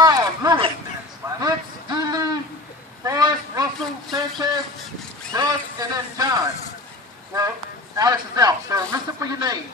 Lewis, Hicks, Ely, Forrest, Russell, Sanchez, Doug, and then John. Well, Alex is out, so listen for your name.